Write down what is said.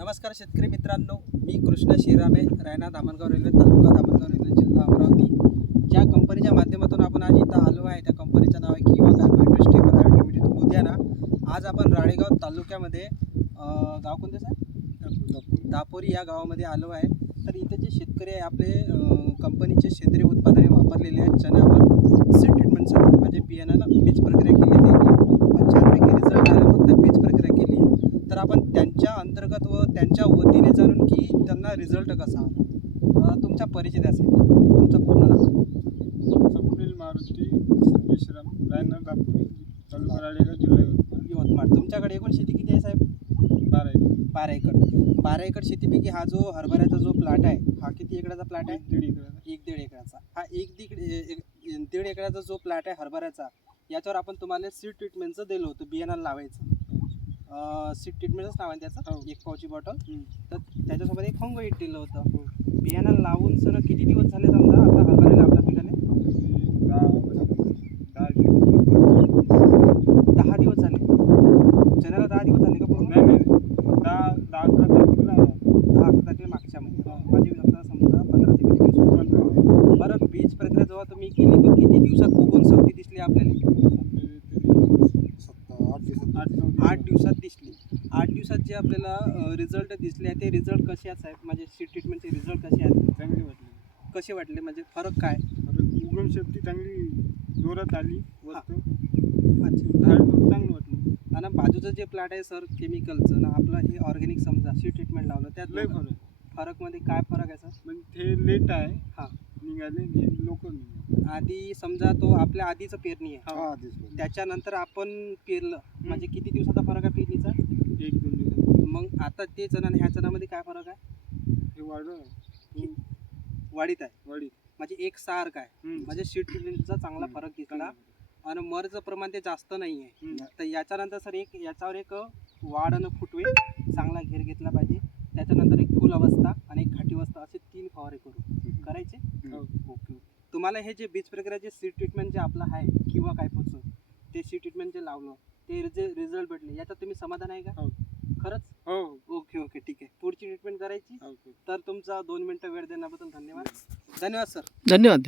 नमस्कार शेतकरी मित्रांनो, मी कृष्ण शिरामे, रायना धामणगाव रेल्वे, तालुका धामणगाव रेल्वे, जिल्हा अमरावती. ज्या कंपनीच्या माध्यमातून आपण आज इथं आलो आहे त्या कंपनीचं नाव आहे किवा cargo industry private limited Ludhiana. आज आपण राळेगाव तालुक्यामध्ये गाव कोणतं सर? दापोरी या गावामध्ये आलो आहे. तर इथे जे शेतकरी आहे आपले कंपनीचे सेंद्रिय उत्पादने वापरलेले आहेत चण्यावर सीड ट्रीटमेंटसाठी, म्हणजे बियाणाला बीज प्रक्रिया केली त्यांनी, पण छानपैकी रिझल्ट आला, फक्त बीज प्रक्रिया केली आहे. तर आपण त्यांच्या अंतर्गत व त्यांच्या वतीने जाणून की त्यांना रिझल्ट कसा आला. तुमचा परिचय द्यासाठी तुमचं पूर्ण नाव. स्वप्नील मारुती विश्राम, रायना दापोरी, तालुका राळेगाव, जिल्हा यवतमाळ. तुमच्याकडे एकूण शेती किती आहे साहेब? 12 एकर. 12 एकर शेतीपैकी हा जो हरभऱ्याचा जो प्लॉट आहे हा किती एकराचा प्लॉट आहे? 1.5 एकराचा. 1.5 एकराचा. हा 1.5 एकराचा जो प्लॉट आहे हरभऱ्याचा, याच्यावर आपण तुम्हाला सीड ट्रीटमेंटचं दिलं होतं बियाणाला लावायचं. सीड ट्रीटमेंटच नाव आहे त्याचं, हो. 1 पावची बॉटल. तर त्याच्यासोबत एक फंगो हिट दिलं होतं. बियाणाला लावून सण किती दिवस झाले समजा आता हरभऱ्याला आपल्या पिकाने? 10 दिवस झाले. चण्याला 10 दिवस झाले का पूर्ण? नाही 10-11 तारखेला 10-11 तारखेला मागच्या महिन्यात. माझी आता समजा 15 ते 20 दिवस. बरं, बीज प्रक्रिया जेव्हा तुम्ही केली तर किती दिवसात उगवण शक्ती दिसली आपल्याला? 8 दिवसात दिसली. 8 दिवसात जे आपल्याला रिझल्ट दिसले ते रिझल्ट कसे आहेत साहेब? म्हणजे सीड ट्रीटमेंटचे रिझल्ट कसे आहेत? चांगली वाटली. कसे वाटले म्हणजे फरक काय? उगम शक्ती चांगली जोरात आली. वस्तू अच्छा. झाड पण चांगलं वाटलं. आणि बाजूचं जे प्लॉट आहे सर केमिकलचं ना, आपलं हे ऑर्गॅनिक समजा सीड ट्रीटमेंट लावलं त्यात लय फरक. फरकमध्ये काय फरक आहे सर? म्हणजे ते लेट आहे हां. निघाले, लोक आधी समजा तो आपल्या आधीचं पेरणी आहे, हा त्याच्यानंतर आपण पेरलं म्हणजे किती दिवसाचा फरक आहे पेरणीचा? 1-2 दिवसात. मग आता ते चणा आणि ह्या चणामध्ये काय फरक आहे? हे वाढलं वाढीत आहे, वाढीत. म्हणजे एक सारखं आहे. म्हणजे सीड ट्रीटमेंटचा चांगला फरक दिसला आणि मरचं प्रमाण ते जास्त नाही आहे. तर याच्यानंतर सर याच्यावर एक वाढ आणि फुटवे चांगला घेर घेतला पाहिजे. त्याच्यानंतर एक फुल अवस्था आणि एक घाटी अवस्था असे 3 फवारे करायचे. ओके. तुम्हाला हे जे बीज प्रक्रियाचे सीड ट्रीटमेंट जे आपलं आहे किंवा काय पुढचं ते सीड ट्रीटमेंट जे लावलं ते जे रिझल्ट भेटले याच्यात तुम्ही समाधान आहे का? हो. खरंच? हो. ओके ठीक आहे. पुढची ट्रीटमेंट करायची. तर तुमचा 2 मिनिटं वेळ देण्याबद्दल धन्यवाद. धन्यवाद सर. धन्यवाद.